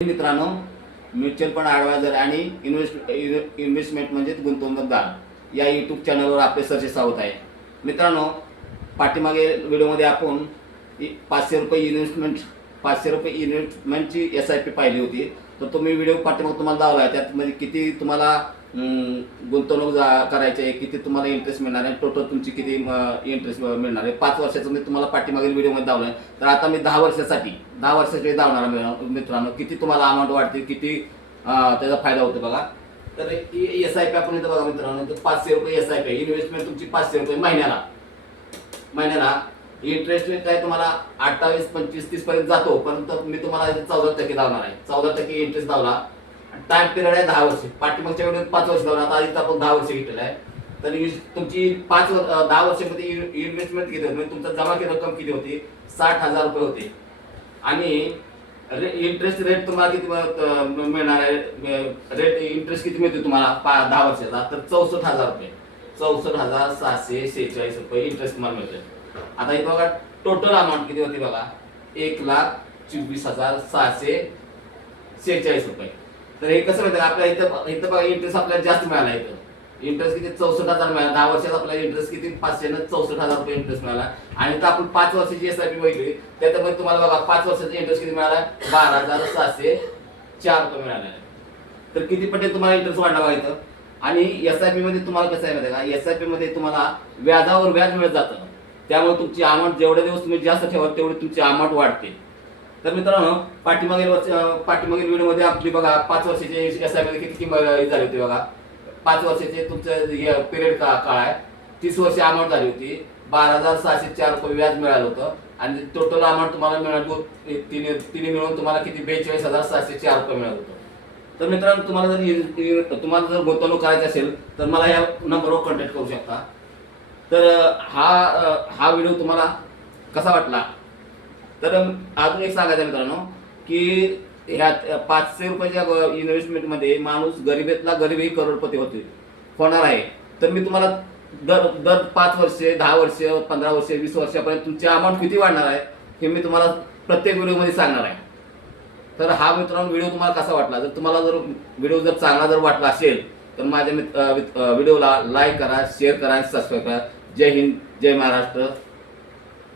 मित्रांनो, mutual fund adviser आणि investment म्हणजे गुंतवणूकदार या यूट्यूब चॅनलवर आपले सरचे स्वागत आहे. मित्रांनो, पाठीमागे व्हिडिओमध्ये आपण 500 रुपये इन्व्हेस्टमेंटची SIP पाहिली होती. तर तुम्ही व्हिडिओ पाठीमागे तुम्हाला दावला आहे, त्यात म्हणजे किती तुम्हाला गुंतवणूक करायची आहे, किती तुम्हाला इंटरेस्ट मिळणार आहे, टोटल तुमची किती इंटरेस्ट मिळणार आहे. 5 वर्षाचं मी तुम्हाला पाठीमागील व्हिडिओमध्ये दावलं आहे. तर आता मी 10 वर्षासाठी दावणार मित्रांनो, किती तुम्हाला अमाऊंट वाटते, किती त्याचा फायदा होतो बघा. तर SIP आपण इथं बघा मित्रांनो, तर 500 रुपये SIP इन्व्हेस्टमेंट तुमची 500 रुपये महिन्याला इंटरेस्ट रेट काय तुम्हाला 28, 25, 30 पर्यंत जातो, परंतु मी तुम्हाला 14% दावणार आहे. 14% इंटरेस्ट दावला. टाइम पिरियड आहे 10 वर्ष. पाठीमागच्या वेळेस 5 वर्ष दावला, आता इथं आपण 10 वर्ष घेतलेलं आहे. तर तुमची 10 वर्षामध्ये इन्व्हेस्टमेंट किती होती, म्हणजे तुमचा जमा केली रक्कम किती होती, 60,000 रुपये होते. आणि इंटरेस्ट रेट तुम्हाला किती मिळणार आहे, रेट इंटरेस्ट किती मिळते तुम्हाला 10 वर्षाचा, तर 64,000 रुपये, 64,646 रुपये इंटरेस्ट तुम्हाला मिळते. आता इथं बघा टोटल अमाऊंट किती होती बघा, 1,24,646 रुपये. तर हे कसं माहिती आपल्या इथं बघा इंटरेस्ट आपल्याला जास्त मिळाला. इथं इंटरेस्ट किती 64,000 मिळाला. 10 वर्षात आपल्याला इंटरेस्ट किती 564,000 रुपये इंटरेस्ट मिळाला. आणि इथं आपण 5 वर्षाची SIP बघितली, त्याच्यामध्ये तुम्हाला बघा 5 वर्षाचा इंटरेस्ट किती मिळाला, 12,604 रुपये मिळाला. तर किती पटीने तुम्हाला इंटरेस्ट वाढला बघा इथं. आणि SIP मध्ये तुम्हाला कसं आहे माहिती का, SIP मध्ये तुम्हाला व्याजावर व्याज मिळत जातं. त्यामुळे तुमची अमाऊंट जेवढे दिवस तुम्ही जास्त ठेवाल तेवढी तुमची अमाऊंट वाढते. तर मित्रांनो, पाठीमागील व्हिडिओमध्ये आपली बघा 5 वर्षाचे SIP मध्ये किती झाली होती बघा. 5 वर्षाचे तुमचं पिरियड काळ आहे, 30 वर्ष अमाऊंट झाली होती, 12,604 रुपये व्याज मिळालं होतं. आणि टोटल अमाऊंट तुम्हाला मिळालं तिन्ही मिळून तुम्हाला किती 42,604 रुपये मिळत होतं. तर मित्रांनो, तुम्हाला जर गुंतवणूक करायची असेल तर मला या नंबरवर कॉन्टॅक्ट करू शकता. तर हा व्हिडिओ तुम्हाला कसा वाटला, तर अजून एक सांगायचं मित्रांनो, की ह्या 500 रुपयाच्या इन्व्हेस्टमेंटमध्ये माणूस गरिबीतला गरीबही करोडपती होणार आहे. तर मी तुम्हाला दर 5 वर्षे, 10 वर्ष, 15 वर्षे, 20 वर्षापर्यंत तुमची अमाऊंट किती वाढणार आहे हे मी तुम्हाला प्रत्येक व्हिडिओमध्ये सांगणार आहे. तर हा मित्रांनो व्हिडिओ तुम्हाला कसा वाटला, जर तुम्हाला व्हिडिओ चांगला वाटला असेल तर माझ्या व्हिडिओला लाईक करा, शेअर करा आणि सबस्क्राईब करा. जय हिंद, जय महाराष्ट्र.